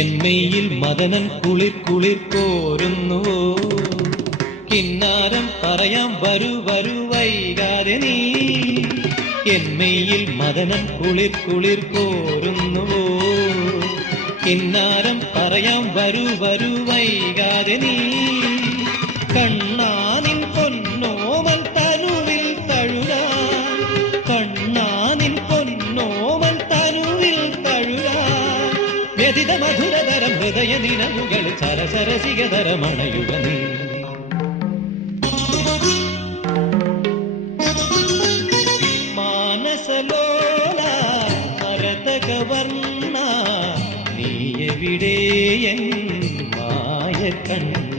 എന്മയിൽ മദനൻ കുളിർ കുളിർ കോരുന്നുവോ കിന്നാരം പറയാം വരൂ വരൂ വൈകാതെ നീ എന്മയിൽ മദനൻ കുളിർ കുളിർ കോരുന്നുവോ കിന്നാരം പറയാം വരൂ വരൂ വൈകാതെ നീ കണ്ണാനിൻ പൊന്നോമൽ തനുവിൽ തഴുകാൻ കണ്ണാനിൻ പൊന്നോമൽ തനുവിൽ തഴുകാൻ വ്യതിത മധുരതരം ഹൃദയ നിലവുകൾ ചരചരസികതരമണയുക നീ മാനസലോല മരതകവർണ്ണ നീ എവിടെയൻ മായ കണ്ണ